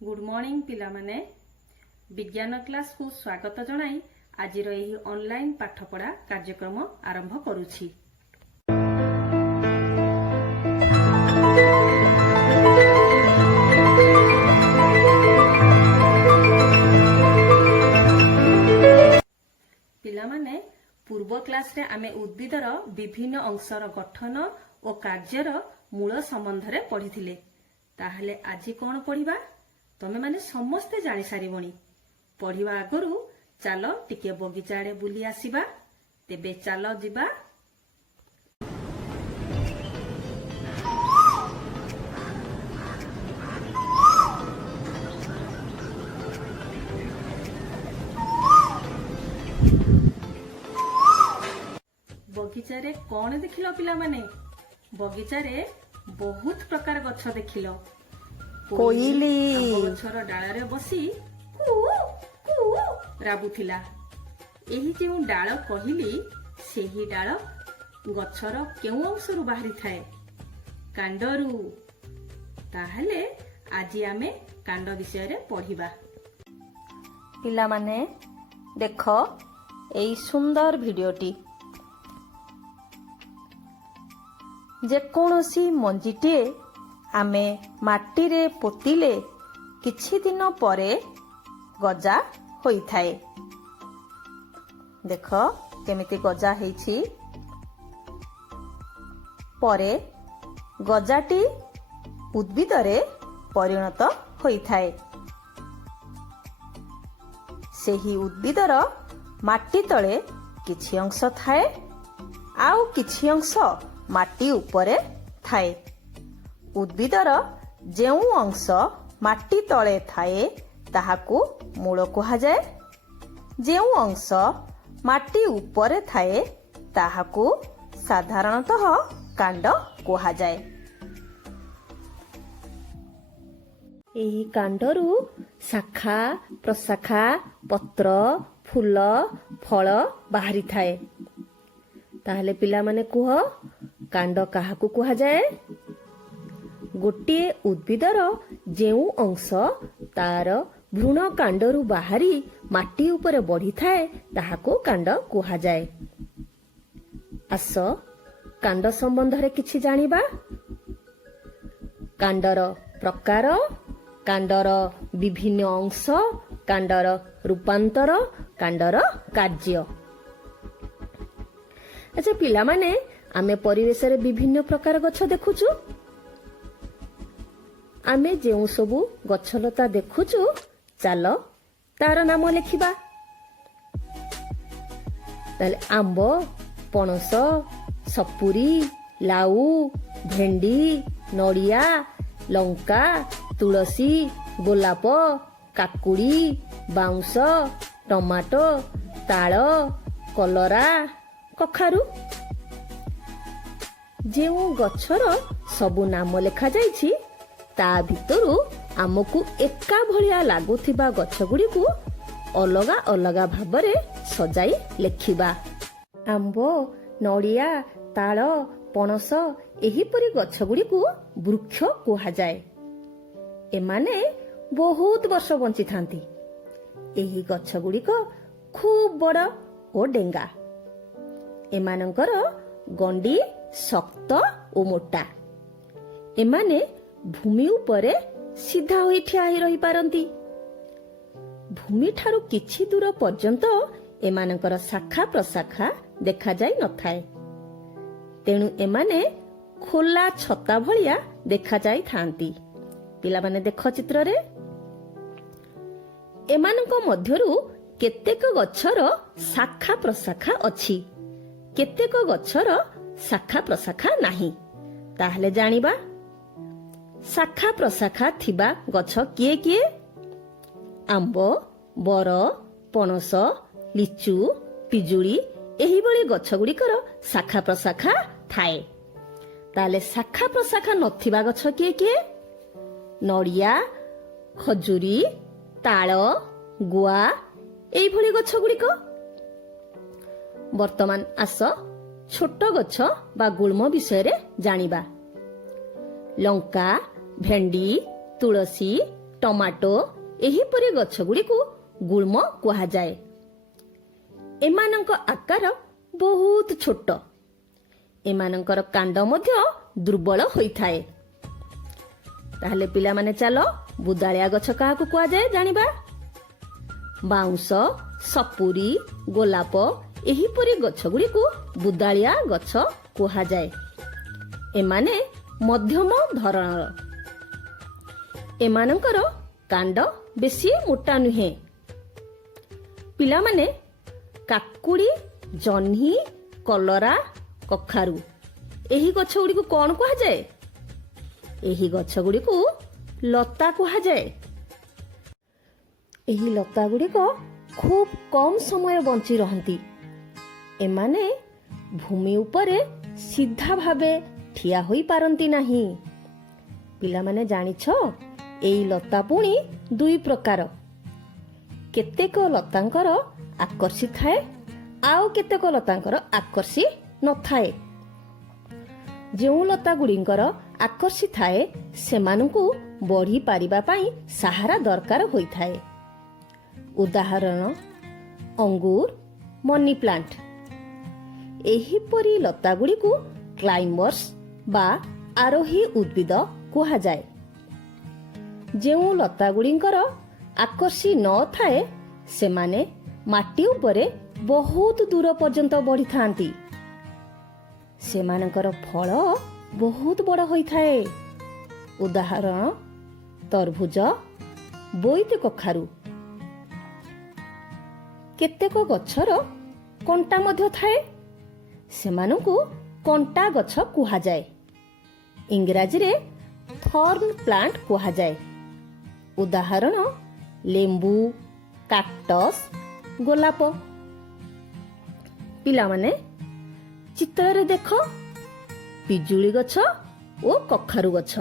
Good morning पिला माने विज्ञान क्लास को स्वागत जनाई आज ऑनलाइन पाठपढ़ा कार्यक्रम आरंभ करुछि। पिला माने पूर्व क्लास रे आमे उद्भिदर विभिन्न अंशर गठन और कार्यर मूल संबंध रे पढ़िथिले। ताहले आज कोन पढ़िबा तमे माने समस्ते जानि सारिबणी। पढ़िबा आगरु चालो टिके बगीचा रे बुली आसीबा। तेबे चालो जिबा। बगीचा रे कोन देखिलो पिला माने? बगीचा रे बहुत प्रकार गछ देखिलो। कोइली गछर डाल रे बसी कू कू राबुथिला। एही जे डाल कहिली सेही डाल गछर केउ अंशरु बाहरी थाए? कांडरू। ताहले आज आमे कांड विषय रे पढ़िबा। पिला माने देखो एई सुंदर भिडियोटी। जे कोनोसी मंजीटे आमे माटी रे पोतिले किछि दिन परे गजा होई थाए। देखो केमिति गजा हेछि। परे गजाटी उद्भिदरे परिणत होई थाए। सेही उद्भिदर माटी तळे किछि अंश थाए आउ किछि अंश माटी उपरे थाए। उद्भिदर जेउ अंश माटी तळे थाए ताहाकू मूल कहा जाए। जेउ अंश माटी उपरे थाए ताहाकू साधारणतः कांड कहा जाए। एही कांडरू शाखा प्रशाखा पत्र फूल फल बाहरी थाए। ताहले पिला माने कुह कांड काहाकू कहा जाए? गोटिए उद्भिदर जेउ अंश तार भ्रूण कांडरू बाहरी माटी उपरे बढ़ी थाए ताहाकू कांड कहा जाए। आस कांड संबंध रे किछि जानिबा। कांडर प्रकार, कांडर विभिन्न अंश, कांडर रूपांतर, कांडर कार्य। अच्छा पिला माने आमे परिवेश रे विभिन्न प्रकार गछ देखुछु। आमे जेउ सबु गछलता देखुछु चालो तार नाम लिखिबा। ताले आंब, पणस, सपुरी, लाउ, भेंडी, नड़िया, लंका, तुलसी, गोलाप, काकुड़ी, बाउंस, टमाटो, ताल, कलरा, कखारू। जेउ गछर सबु नाम लेखा जाइछि ता भितरु आमकु एका भलिया लागुथिबा गछ गुड़िकु अलगा अलगा भाबरे सजाई लेखिबा। आंब, नड़िया, ताल, पणस एहिपरि गछ गुड़िकु वृक्ष कुहा जाए। एमाने बहुत वर्ष बंची थांती। एही गछ गुड़िक खूब बड़ ओ डेंगा। एमानंकर गंडी शक्त ओ मोटा। एमाने भूमि उपरे सीधा होई ठिया होई रही पारंती। भूमि ठारू किछि दूर पर्यंत एमानंकर शाखा प्रशाखा देखा जाई नथाए। तेणु एमाने खोला छता भलिया देखा जाई थांती। पिला माने देखो चित्र रे। एमानंक मध्यरु केतेक गछर शाखा प्रशाखा अछि, केतेक गछर शाखा प्रशाखा नाही। ताहले जानिबा शाखा प्रशाखा थिबा गछ किए किए? आंब, बर, पणस, लिचु, पिजुड़ी एही भली गछ गुड़िकर शाखा प्रशाखा थाए। ताले शाखा प्रशाखा नथिबा गछ किए किए? नड़िया, खजुरी, ताल, गुआ एही भली गछ गुड़िक। वर्तमान आस छोट गछ बा गुल्म विषय रे जानिबा। लंका, भेंडी, तुलसी, ଟମାଟୋ ଏହିପରି ଗଛଗୁଡ଼ିକୁ ଗୁଳ୍ମ କୁହାଯାଏ। ଏମାନଙ୍କ ଆକାର ବହୁତ ଛୋଟ। ଏମାନଙ୍କର କାଣ୍ଡ ମଧ୍ୟ ଦୁର୍ବଳ ହୋଇଥାଏ। ତାହେଲେ ପିଲାମାନେ ଚାଲ ବୁଦାଳିଆ ଗଛ କାହାକୁ କୁହାଯାଏ ଜାଣିବା। ବାଉଁଶ, ସପୁରୀ, ଗୋଲାପ ଏହିପରି ଗଛଗୁଡ଼ିକୁ ବୁଦାଳିଆ ଗଛ କୁହାଯାଏ। ଏମାନେ ମଧ୍ୟମ ଧରଣର। ଏମାନଙ୍କର କାଣ୍ଡ ବେଶୀ ମୋଟା ନୁହେଁ। ପିଲାମାନେ କାକୁଡ଼ି, ଜହ୍ନି, କଲରା, କଖାରୁ ଏହି ଗଛଗୁଡ଼ିକୁ କ'ଣ କୁହାଯାଏ? ଏହି ଗଛଗୁଡ଼ିକୁ ଲତା କୁହାଯାଏ। ଏହି ଲତାଗୁଡ଼ିକ ଖୁବ୍ କମ୍ ସମୟ ବଞ୍ଚି ରହନ୍ତି। ଏମାନେ ଭୂମି ଉପରେ ସିଧା ଭାବେ ଠିଆ ହୋଇପାରନ୍ତି ନାହିଁ। ପିଲାମାନେ ଜାଣିଛ, ଏହି ଲତା ପୁଣି ଦୁଇ ପ୍ରକାର। କେତେକ ଲତାଙ୍କର ଆକର୍ଷି ଥାଏ, ଆଉ କେତେକ ଲତାଙ୍କର ଆକର୍ଷି ନଥାଏ। ଯେଉଁ ଲତାଗୁଡ଼ିଙ୍କର ଆକର୍ଷି ଥାଏ ସେମାନଙ୍କୁ ବଢ଼ି ପାରିବା ପାଇଁ ସାହାରା ଦରକାର ହୋଇଥାଏ। ଉଦାହରଣ ଅଙ୍ଗୁର, ମନି ପ୍ଲାଣ୍ଟ। ଏହିପରି ଲତାଗୁଡ଼ିକୁ କ୍ଲାଇମ୍ବର୍ସ ବା ଆରୋହୀ ଉଦ୍ଭିଦ କୁହାଯାଏ। ଯେଉଁ ଲତାଗୁଡ଼ିଙ୍କର ଆକର୍ଷି ନଥାଏ ସେମାନେ ମାଟି ଉପରେ ବହୁତ ଦୂର ପର୍ଯ୍ୟନ୍ତ ବଢ଼ିଥାନ୍ତି। ସେମାନଙ୍କର ଫଳ ବହୁତ ବଡ଼ ହୋଇଥାଏ। ଉଦାହରଣ ତରଭୁଜ, ବୋଇତି କଖାରୁ। କେତେକ ଗଛର କଣ୍ଟା ମଧ୍ୟ ଥାଏ। ସେମାନଙ୍କୁ କଣ୍ଟା ଗଛ କୁହାଯାଏ। ଇଂରାଜୀରେ ଥର୍ନ ପ୍ଲାଣ୍ଟ କୁହାଯାଏ। ଉଦାହରଣ ଲେମ୍ବୁ, କାକ୍ଟସ୍, ଗୋଲାପ। ପିଲାମାନେ ଚିତ୍ରରେ ଦେଖ ପିଜୁଳି ଗଛ ଓ କଖାରୁ ଗଛ।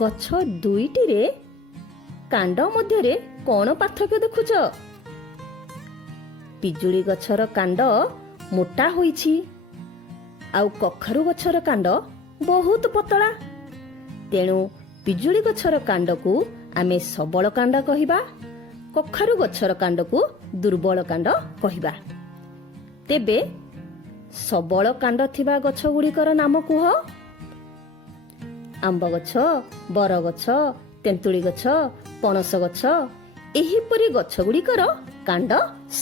ଗଛ ଦୁଇଟିରେ କାଣ୍ଡ ମଧ୍ୟରେ କ'ଣ ପାର୍ଥକ୍ୟ ଦେଖୁଛ? ପିଜୁଳି ଗଛର କାଣ୍ଡ ମୋଟା ହୋଇଛି, ଆଉ କଖାରୁ ଗଛର କାଣ୍ଡ ବହୁତ ପତଳା। ତେଣୁ ପିଜୁଳି ଗଛର କାଣ୍ଡକୁ ଆମେ ସବଳ କାଣ୍ଡ କହିବା, କଖାରୁ ଗଛର କାଣ୍ଡକୁ ଦୁର୍ବଳ କାଣ୍ଡ କହିବା। ତେବେ ସବଳ କାଣ୍ଡ ଥିବା ଗଛ ଗୁଡ଼ିକର ନାମ କୁହ। ଆମ୍ବ ଗଛ, ବରଗଛ, ତେନ୍ତୁଳି ଗଛ, ପଣସ ଗଛ ଏହିପରି ଗଛ ଗୁଡ଼ିକର କାଣ୍ଡ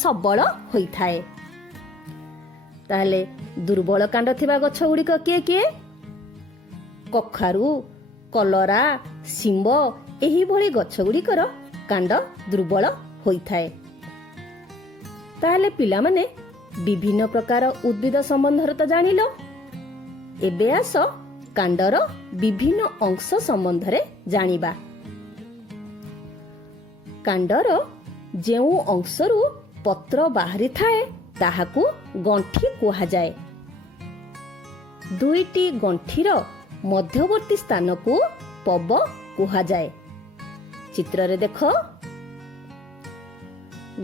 ସବଳ ହୋଇଥାଏ। ତାହେଲେ ଦୁର୍ବଳ କାଣ୍ଡ ଥିବା ଗଛ ଗୁଡ଼ିକ କିଏ କିଏ? କଖାରୁ, କଲରା, ଶିମ୍ବ ଏହିଭଳି ଗଛ ଗୁଡ଼ିକର କାଣ୍ଡ ଦୁର୍ବଳ ହୋଇଥାଏ। ତାହେଲେ ପିଲାମାନେ ବିଭିନ୍ନ ପ୍ରକାର ଉଦ୍ଭିଦ ସମ୍ବନ୍ଧରେ ତ ଜାଣିଲ। ଏବେ ଆସ କାଣ୍ଡର ବିଭିନ୍ନ ଅଂଶ ସମ୍ବନ୍ଧରେ ଜାଣିବା। କାଣ୍ଡର ଯେଉଁ ଅଂଶରୁ ପତ୍ର ବାହାରିଥାଏ ତାହାକୁ ଗଣ୍ଠି କୁହାଯାଏ। ଦୁଇଟି ଗଣ୍ଠିର ମଧ୍ୟବର୍ତ୍ତୀ ସ୍ଥାନକୁ ପବ କୁହାଯାଏ। ଚିତ୍ରରେ ଦେଖ,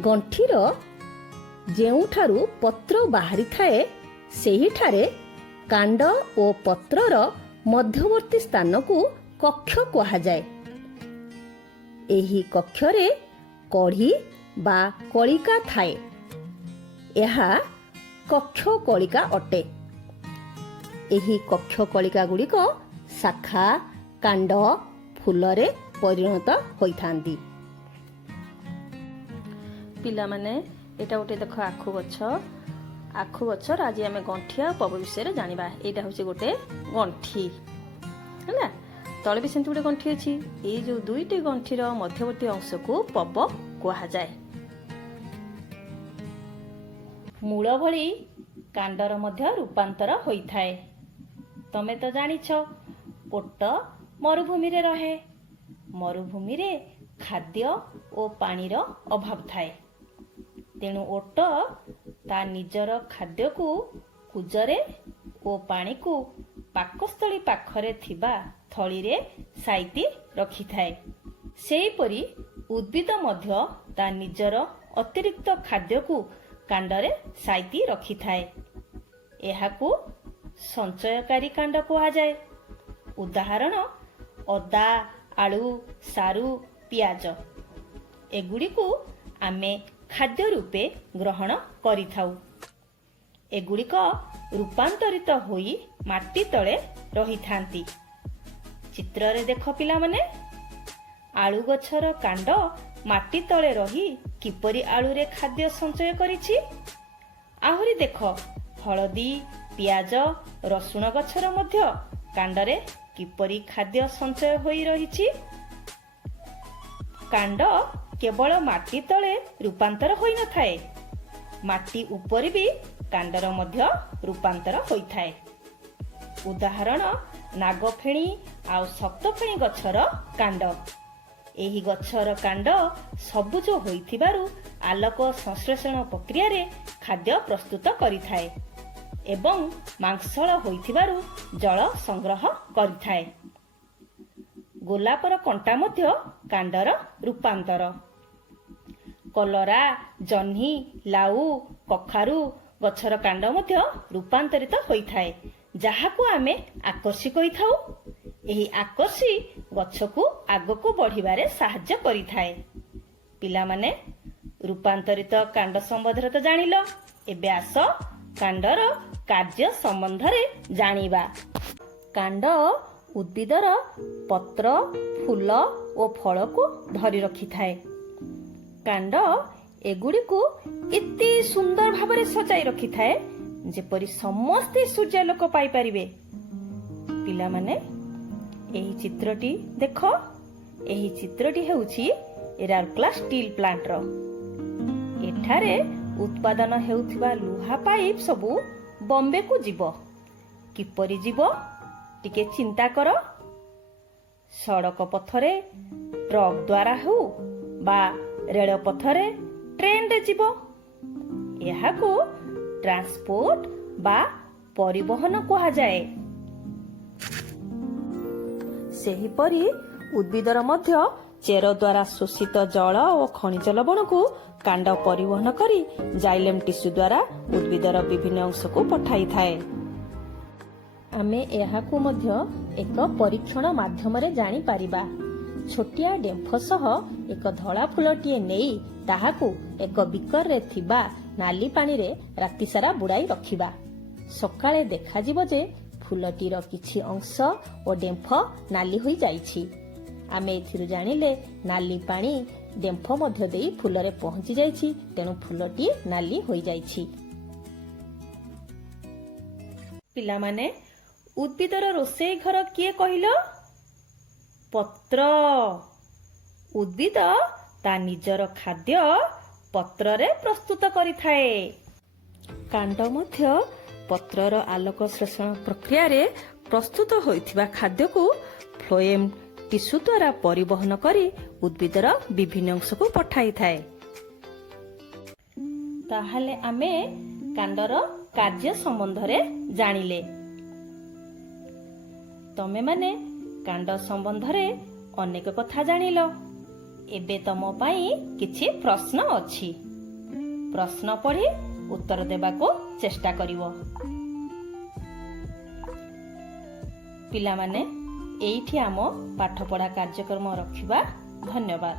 ଗଣ୍ଠିର ଯେଉଁଠାରୁ ପତ୍ର ବାହାରିଥାଏ ସେହିଠାରେ କାଣ୍ଡ ଓ ପତ୍ରର ମଧ୍ୟବର୍ତ୍ତୀ ସ୍ଥାନକୁ କକ୍ଷ କୁହାଯାଏ। ଏହି କକ୍ଷରେ କଢ଼ି ବା କଳିକା ଥାଏ। ଏହା କକ୍ଷ କଳିକା ଅଟେ। ଏହି କକ୍ଷ କଳିକା ଗୁଡ଼ିକ ଶାଖା, କାଣ୍ଡ, ଫୁଲରେ ପରିଣତ ହୋଇଥାନ୍ତି। ପିଲାମାନେ ଏଇଟା ଗୋଟେ ଦେଖ ଆଖୁ ଗଛ। ଆଖୁ ଗଛର ଆଜି ଆମେ ଗଣ୍ଠି ଆଉ ପବ ବିଷୟରେ ଜାଣିବା। ଏଇଟା ହେଉଛି ଗୋଟେ ଗଣ୍ଠି ହେଲା। ତଳେ ବି ସେମିତି ଗୋଟେ ଗଣ୍ଠି ଅଛି। ଏଇ ଯେଉଁ ଦୁଇଟି ଗଣ୍ଠିର ମଧ୍ୟବର୍ତ୍ତୀ ଅଂଶକୁ ପବ କୁହାଯାଏ। ମୂଳ ଭଳି କାଣ୍ଡର ମଧ୍ୟ ରୂପାନ୍ତର ହୋଇଥାଏ। ତମେ ତ ଜାଣିଛ ଓଟ ମରୁଭୂମିରେ ରହେ। ମରୁଭୂମିରେ ଖାଦ୍ୟ ଓ ପାଣିର ଅଭାବ ଥାଏ। ତେଣୁ ଓଟ ତା ନିଜର ଖାଦ୍ୟକୁ କୁଜରେ ଓ ପାଣିକୁ ପାକସ୍ଥଳୀ ପାଖରେ ଥିବା ଥଳିରେ ସାଇତି ରଖିଥାଏ। ସେହିପରି ଉଦ୍ଭିଦ ମଧ୍ୟ ତା ନିଜର ଅତିରିକ୍ତ ଖାଦ୍ୟକୁ କାଣ୍ଡରେ ସାଇତି ରଖିଥାଏ। ଏହାକୁ ସଞ୍ଚୟକାରୀ କାଣ୍ଡ କୁହାଯାଏ। ଉଦାହରଣ ଅଦା ଆଳୁ, ସାରୁ, ପିଆଜ ଏଗୁଡ଼ିକୁ ଆମେ ଖାଦ୍ୟ ରୂପେ ଗ୍ରହଣ କରିଥାଉ। ଏଗୁଡ଼ିକ ରୂପାନ୍ତରିତ ହୋଇ ମାଟି ତଳେ ରହିଥାନ୍ତି। ଚିତ୍ରରେ ଦେଖ ପିଲାମାନେ, ଆଳୁ ଗଛର କାଣ୍ଡ ମାଟି ତଳେ ରହି କିପରି ଆଳୁରେ ଖାଦ୍ୟ ସଞ୍ଚୟ କରିଛି। ଆହୁରି ଦେଖ, ହଳଦୀ, ପିଆଜ, ରସୁଣ ଗଛର ମଧ୍ୟ କାଣ୍ଡରେ କିପରି ଖାଦ୍ୟ ସଞ୍ଚୟ ହୋଇ ରହିଛି। କାଣ୍ଡ କେବଳ ମାଟି ତଳେ ରୂପାନ୍ତର ହୋଇନଥାଏ, ମାଟି ଉପରେ ବି କାଣ୍ଡର ମଧ୍ୟ ରୂପାନ୍ତର ହୋଇଥାଏ। ଉଦାହରଣ, ନାଗଫେଣି ଆଉ ଶକ୍ତଫେଣି ଗଛର କାଣ୍ଡ। ଏହି ଗଛର କାଣ୍ଡ ସବୁଜ ହୋଇଥିବାରୁ ଆଲୋକ ସଂଶ୍ଳେଷଣ ପ୍ରକ୍ରିୟାରେ ଖାଦ୍ୟ ପ୍ରସ୍ତୁତ କରିଥାଏ ଏବଂ ମାଂସଳ ହୋଇଥିବାରୁ ଜଳ ସଂଗ୍ରହ କରିଥାଏ। ଗୋଲାପର କଣ୍ଟା ମଧ୍ୟ କାଣ୍ଡର ରୂପାନ୍ତର। କଲରା, ଜହ୍ନି, ଲାଉ, କଖାରୁ ଗଛର କାଣ୍ଡ ମଧ୍ୟ ରୂପାନ୍ତରିତ ହୋଇଥାଏ, ଯାହାକୁ ଆମେ ଆକର୍ଷି କହିଥାଉ। ଏହି ଆକର୍ଷି ଗଛକୁ ଆଗକୁ ବଢିବାରେ ସାହାଯ୍ୟ କରିଥାଏ। ପିଲାମାନେ, ରୂପାନ୍ତରିତ କାଣ୍ଡ ସମ୍ବନ୍ଧରେ ତ ଜାଣିଲ, ଏବେ ଆସ କାଣ୍ଡର କାର୍ଯ୍ୟ ସମ୍ବନ୍ଧରେ ଜାଣିବା। କାଣ୍ଡ ଉଦ୍ଭିଦର ପତ୍ର, ଫୁଲ ଓ ଫଳକୁ ଧରି ରଖିଥାଏ। କାଣ୍ଡ ଏଗୁଡ଼ିକୁ ଏତେ ସୁନ୍ଦର ଭାବରେ ସଜାଇ ରଖିଥାଏ ଯେପରି ସମସ୍ତେ ସୂର୍ଯ୍ୟାଲୋକ ପାଇପାରିବେ। ପିଲାମାନେ, ଏହି ଚିତ୍ରଟି ଦେଖ। ଏହି ଚିତ୍ରଟି ହେଉଛି ରାଉରକେଲା ଷ୍ଟିଲ୍ ପ୍ଲାଣ୍ଟର। ଏଠାରେ ଉତ୍ପାଦନ ହେଉଥିବା ଲୁହା ପାଇପ୍ ସବୁ ବମ୍ବେକୁ ଯିବ। କିପରି ଯିବ ଟିକେ ଚିନ୍ତା କର। ସଡ଼କ ପଥରେ ଟ୍ରକ୍ ଦ୍ୱାରା ହେଉ ବା ରେଳପଥରେ ଟ୍ରେନରେ ଯିବ। ଏହାକୁ ଟ୍ରାନ୍ସପୋର୍ଟ ବା ପରିବହନ କୁହାଯାଏ। ସେହିପରି ଉଦ୍ଭିଦର ମଧ୍ୟ ଚେର ଦ୍ୱାରା ଶୋଷିତ ଜଳ ଓ ଖଣିଜ ଲବଣକୁ କାଣ୍ଡ ପରିବହନ କରି ଜାଇଲେମ୍ ଟିସ୍ୟୁ ଦ୍ୱାରା ଉଦ୍ଭିଦର ବିଭିନ୍ନ ଅଂଶକୁ ପଠାଇଥାଏ। ଆମେ ଏହାକୁ ମଧ୍ୟ ଏକ ପରୀକ୍ଷଣ ମାଧ୍ୟମରେ ଜାଣିପାରିବା। ଛୋଟିଆ ଡେମ୍ଫ ସହ ଏକ ଧଳା ଫୁଲଟିଏ ନେଇ ତାହାକୁ ଏକ ବିକରରେ ଥିବା ନାଲି ପାଣିରେ ରାତିସାରା ବୁଡ଼ାଇ ରଖିବା। ସକାଳେ ଦେଖାଯିବ ଯେ ଫୁଲଟିର କିଛି ଅଂଶ ଓ ଡେମ୍ଫ ନାଲି ହୋଇଯାଇଛି। ଆମେ ଏଥିରୁ ଜାଣିଲେ ନାଲି ପାଣି ଡେମ୍ଫ ମଧ୍ୟ ଦେଇ ଫୁଲରେ ପହଞ୍ଚି ଯାଇଛି, ତେଣୁ ଫୁଲଟି ନାଲି ହୋଇଯାଇଛି। ପିଲାମାନେ, ଉଦ୍ଭିଦର ରୋଷେଇ ଘର କିଏ କହିଲ? ପତ୍ର। ଉଦ୍ଭିଦ ତା ନିଜର ଖାଦ୍ୟ ପତ୍ରରେ ପ୍ରସ୍ତୁତ କରିଥାଏ। କାଣ୍ଡ ମଧ୍ୟ ପତ୍ରର ଆଲୋକ ଶ୍ଳେଷଣ ପ୍ରକ୍ରିୟାରେ ପ୍ରସ୍ତୁତ ହୋଇଥିବା ଖାଦ୍ୟକୁ ଫ୍ଲୋଏମ୍ ଟିସ୍ୟୁ ଦ୍ୱାରା ପରିବହନ କରି ଉଦ୍ଭିଦର ବିଭିନ୍ନ ଅଂଶକୁ ପଠାଇଥାଏ। ତାହେଲେ ଆମେ କାଣ୍ଡର କାର୍ଯ୍ୟ ସମ୍ବନ୍ଧରେ ଜାଣିଲେ। ତମେମାନେ କାଣ୍ଡ ସମ୍ବନ୍ଧରେ ଅନେକ କଥା ଜାଣିଲ। ଏବେ ତମ ପାଇଁ କିଛି ପ୍ରଶ୍ନ ଅଛି। ପ୍ରଶ୍ନ ପଢ଼ି ଉତ୍ତର ଦେବାକୁ ଚେଷ୍ଟା କରିବ। ପିଲାମାନେ, ଏଇଠି ଆମ ପାଠପଢ଼ା କାର୍ଯ୍ୟକ୍ରମ ରଖିବା। ଧନ୍ୟବାଦ।